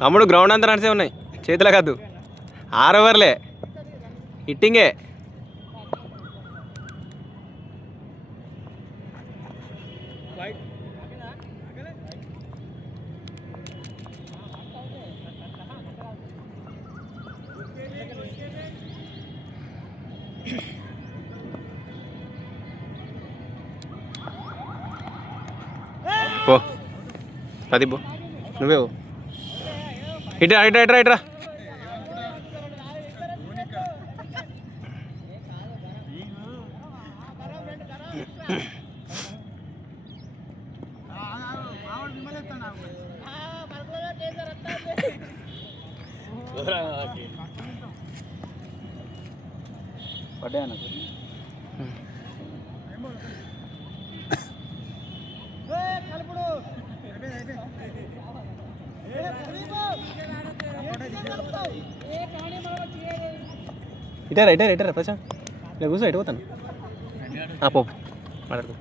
తమ్ముడు గ్రౌండ్ అంతా నడిచే ఉన్నాయి, చేతుల కాదు. 6 ఓవర్లే హిట్టింగే. పో అది పో, నువ్వే పో. ఇట్రా ఇట్రా ఇట్రా ఇట్రా. ఇటారా ఇటారా ఇటారా ప్రశాంత్, ఇలా కూర్చో, ఇటు పోతాను. పో మాట్లాడుకో.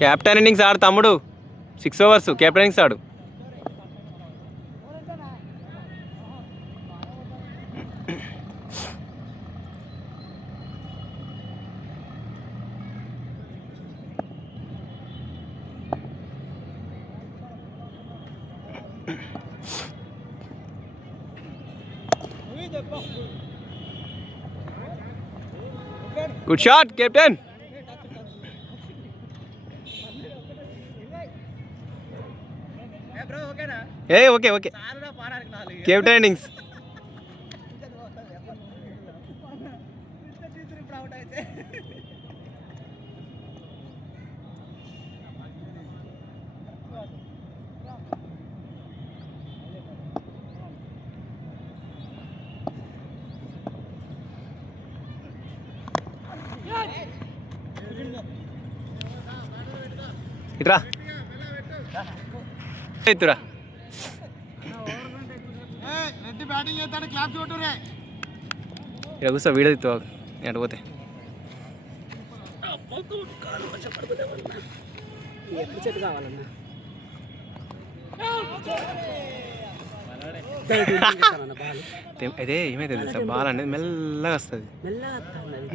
క్యాప్టెన్ ఇన్నింగ్స్ ఆడు తమ్ముడు, 6 ఓవర్స్ క్యాప్టెన్ ఇన్నింగ్స్ ఆడు. Good shot captain. Okay okay, captain innings. ఇట్రా ఎత్తురా. ఇక్కడ కూర్చో, వీడియో తీస్తావు అటు పోతే. అదే ఏమైతే తెలుసా, బాల్ అనేది మెల్లగా వస్తుంది.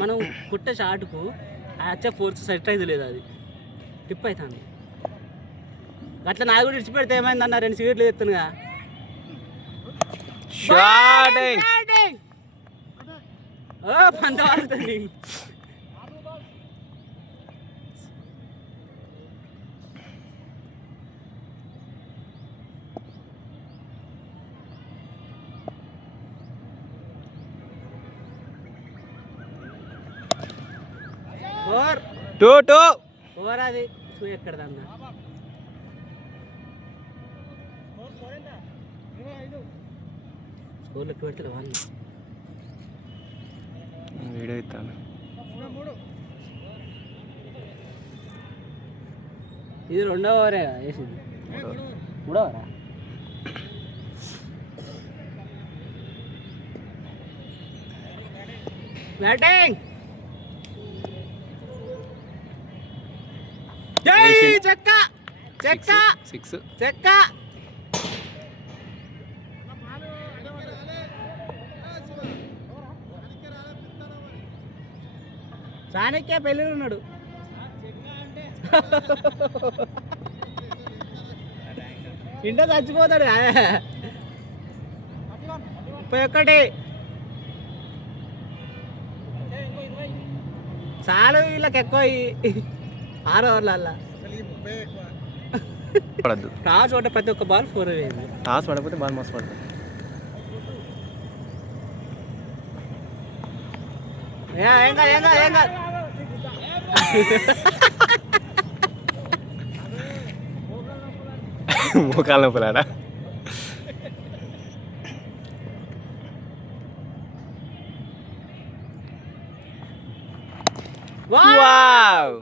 మనం పుట్టే షాట్కు వచ్చే ఫోర్స్ సెట్ అయితే లేదు, అది టిప్ అవుతుంది. అట్లా నాకు కూడా ఇడిచిపెడితే ఏమైందన్న, 2 సిగరెట్లు తెస్తానుగా. పంత వాడుతుంది. ఓవర్ అది ఎక్కడ దన్నా స్కోర్ లెక్క పెడతారు వాళ్ళు. వీడియో ఇస్తాను. ఇది 2వ ఓవరే వేసింది, 3వ ఓవరా. బ్యాటింగ్ చెక్క చెక్క 6 చెక్క. చాణక్య పెళ్ళిలో ఉన్నాడు. ఇంట చచ్చిపోతాడు. 31 చాలు వీళ్ళకి ఎక్కువ. 6 ఓవర్ల పడద్దు. టాస్ పడ్డ ప్రతి ఒక్క బాల్ 4 అయింది. టాస్ పడకపోతే బాల్ మస్తు పడుతుంది. ఏం కాదు మోకాల నొప్పులాడా వావ్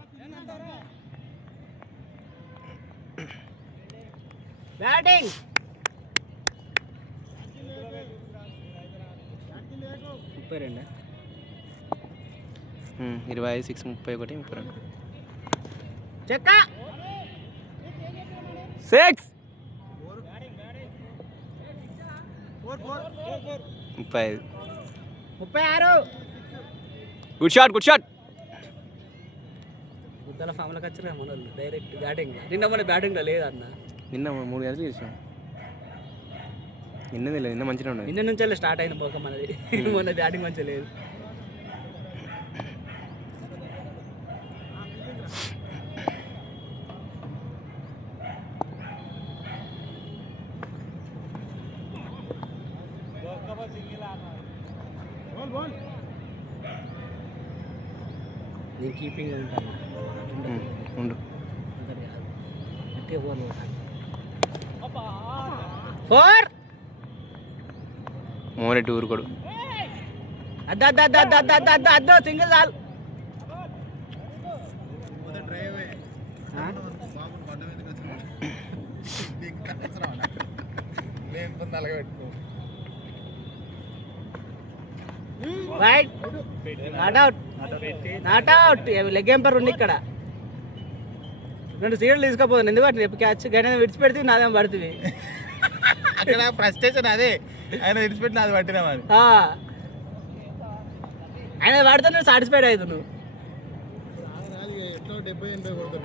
బ్యాటింగ్ 32 25 6 31 32 చెక్క 6 35 36 గుడ్ షాట్ గుద్దల ఫామ్లోకి వచ్చారు మన వాళ్ళు డైరెక్ట్ బ్యాటింగ్ నిన్న మన బ్యాటింగ్లో లేదన్న నిన్న 3 గంటలు చేసాం నిన్నది లేదు నిన్న మంచిగా ఉన్నది నిన్న నుంచి స్టార్ట్ అయిన పోక మనది మొన్న బ్యాటింగ్ మంచిగా లేదు నేను కీపింగ్ ఉంటాను ఉండు 4 మోనెట్ ఊరుకోడు అద్దో సింగిల్ చాలు right not out leg ampere ఉంది ఇక్కడ 2 సీట్లు తీసుకపోతాను ఎందుకంటే రేపు క్యాచ్ గైనా విడిచిపెడితే నాదేమో పడుతుంది అక్కడ ఫ్రస్ట్రేషన్ అదే ఆయన విడిచిపెట్టి నాది పట్టినా మరి ఆయన పడితే నువ్వు సాటిస్ఫైడ్ అవుతావు నువ్వు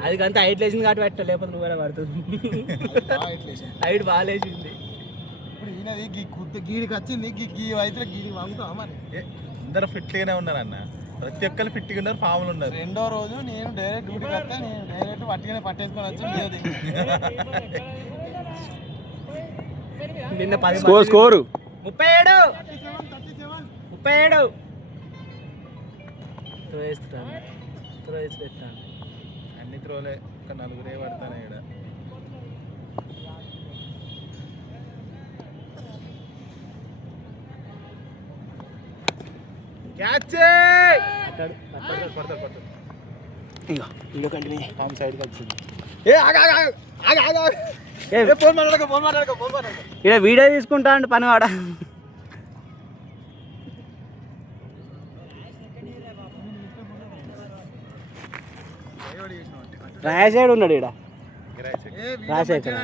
అది అంత హైట్ లేచింది కాబట్టి పెట్టా లేకపోతే నువ్వు కూడా పడుతుంది హైట్ బాగా లేచింది ఇప్పుడు ఈయనది గీడికి వచ్చింది గీ వయసులో గీడి వంగుతావా మరి అందరూ ఫిట్గానే ఉన్నారు అన్న ప్రతి ఒక్కరు ఫిట్గా ఉన్నారు ఫామ్లు ఉన్నారు రెండో రోజు నేను డైరెక్ట్ డ్యూటీకి వస్తే నేను డైరెక్ట్ పట్టిగానే పట్టేసుకొని వచ్చి నిన్న 10 స్కోరు 37 త్రో వేస్తాను అన్ని త్రోలే ఒక 4 పడతానే ఇక్కడ క్యాచ్ పడతాడు ఇక కంటిన్యూ ఫామ్ సైడ్కి వచ్చింది ఫోన్ మాట్లాడక ఇక్కడ వీడియో తీసుకుంటా అంటే పని వాడ రాజశేఖర్ ఉన్నాడు ఇక్కడ రాజశేఖర్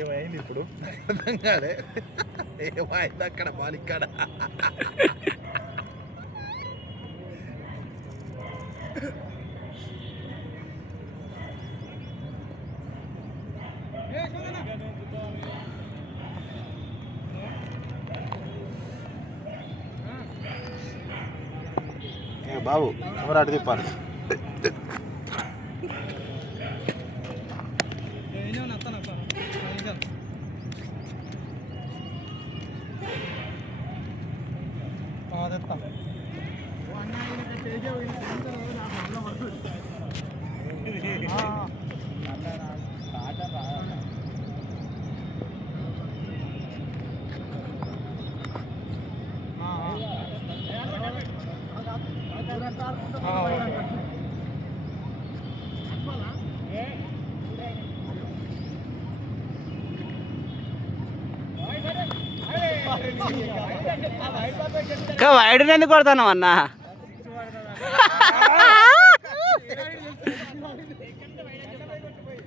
ఏమైంది ఇప్పుడు అర్థం కాదే ఏమైంది అక్కడ బాల్ ఇక్కడ బాబు ఎవరు అటు తిప్పాలి వైడ్ ఎందుకు కొడతాను అన్న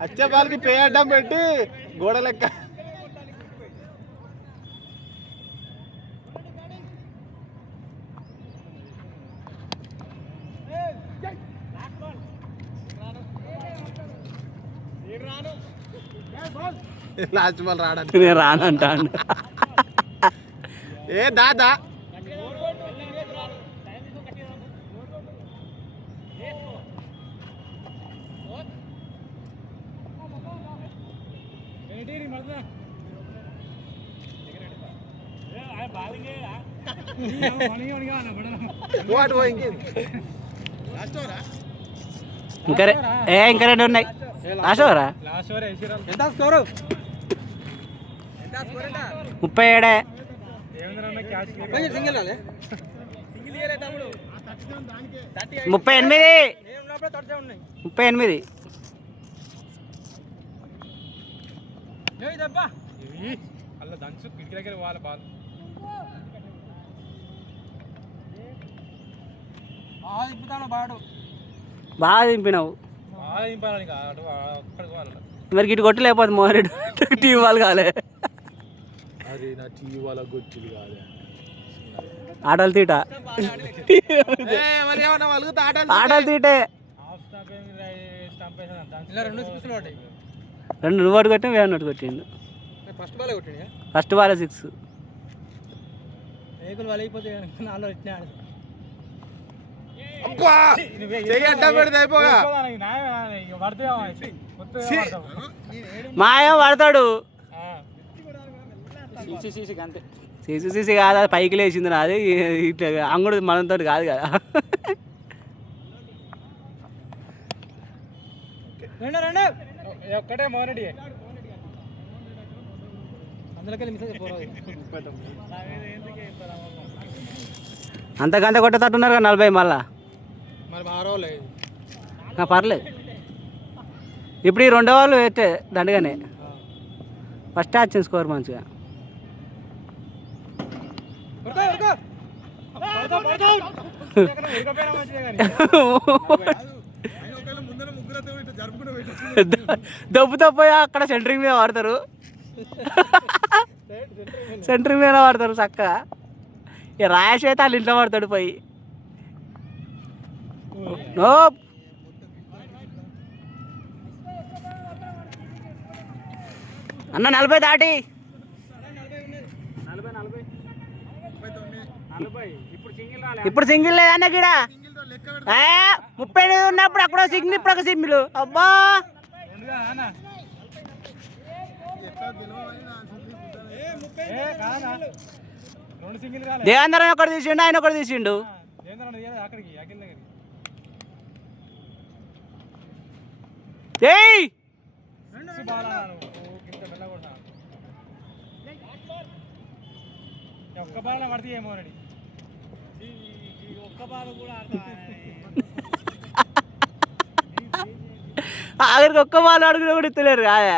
వచ్చే బాల్కి పే అడ్డం పెట్టి గోడ లెక్క లాస్ట్ బాల్ రావడానికి నేను రానంటాను ఏ దాదా ఇంకా రెండు ఉన్నాయి. లాస్ట్ ఓవరా? 37. 38. అలా దంచు కిటికీ దగ్గర వాళ్ళ బాల్ బాగా దింపినావు. బాగా దింపాలి అక్కడికి వాళ్ళ. మరి ఇటు కొట్టలేకపోతే మోహన్ రెడ్డి టీం వాళ్ళు కాలే. అరే నా టీవీ వాళ్ళ గొట్టిది కాదు ఆటలు తీట. ఆటలు తీటే. రెండు నువ్వు ఒకటి కొట్టిన వేరే ఒకటి కొట్టిండు. First ball 6. మాయం పడతాడు. సీసీ కాదు, అది పైకి లేచింది నాది. ఇట్లా అంగుడు మనంతో కాదు కదా. ఒక్కటే మోనడి అంతకంత కొట్టేటట్టున్నారు కదా 40 మళ్ళా. పర్లేదు. ఇప్పుడు ఈ రెండో వాళ్ళు వేస్తే దండగానే. ఫస్ట్ వచ్చింది స్కోర్ మంచిగా. దబ్బుతో పోయి అక్కడ సెంటరింగ్ మీద వాడతారు. సెంటరింగ్ మీద వాడతారు చక్కగా. ఇక రాయేష్ అయితే వాళ్ళు ఇంట్లో పడతాడు పోయి. నో అన్న 40 దాటి. ఇప్పుడు సింగిల్ లేదన్న గిడ. 30 ఉన్నప్పుడు అక్కడ సింగిల్, ఇప్పుడు ఒక సింగిల్. అబ్బా దేవేంద్ర ఒకటి తీసిండు, ఆయన ఒకటి తీసిండు. ఒక్క బాల్ పడితే ఏమో రెడీ. ఆఖరికి ఒక్క బాల్ అడుగులో కూడా ఇస్తలేరు కాదా.